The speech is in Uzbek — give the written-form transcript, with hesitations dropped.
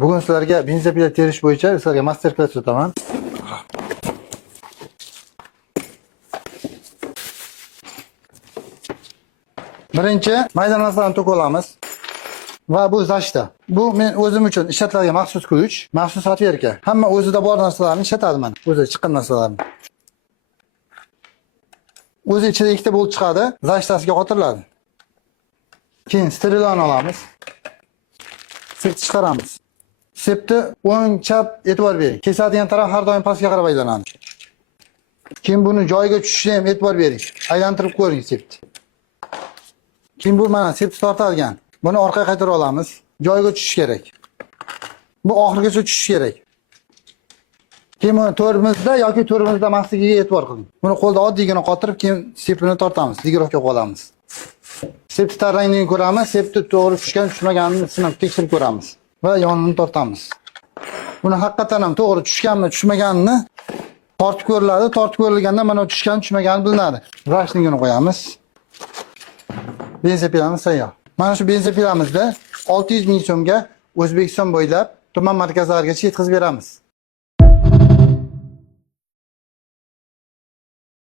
Bugun sizlarga benzopila terish bo'yicha sizlarga master klass o'taman. Birinchi maydon narsalarni to'kib olamiz. Va bu zashta. Bu men o'zim uchun ishlatiladigan maxsus kuch, maxsus atverka. Hamma o'zida bor narsalarni ishlatadi mana. O'zi chiqqan narsalarni. O'zi ichida ikkita bolt chiqadi, zashtasiga qotiriladi. Keyin sterilani olamiz. Sepni chiqaramiz. Sepni o'ng chap e'tibor bering. Kesadigan taraf har doim pastga qarab aylanadi. Keyin buni joyiga tushishiga ham e'tibor bering. Aylantirib ko'ring sepni. Keyin bu mana sepni tortadigan. Buni orqaga qaytarib olamiz. Joyiga tushishi kerak. Bu oxirigacha tushishi kerak. Keyin buni to'rimizda yoki to'rimizda emasligiga e'tibor qiling. Buni qo'lda oddiygina qotirib, keyin sepini tortamiz, digirovka qo'yamiz. Sepni tarangligini ko'ramiz, sepni to'g'ri tushgan, tushmaganini sinab tekshirib ko'ramiz va yonini tortamiz. Buni haqiqatan ham to'g'ri tushganmi, tushmaganini tortib ko'riladi. Tortib ko'rilganda mana tushgan, tushmagani bilinadi. Rashligini qo'yamiz. Benzopilamiz tayyor. Mana shu benzopilamizda 600 ming so'mga O'zbekiston bo'ylab tuman markazlarigacha yetkazib beramiz.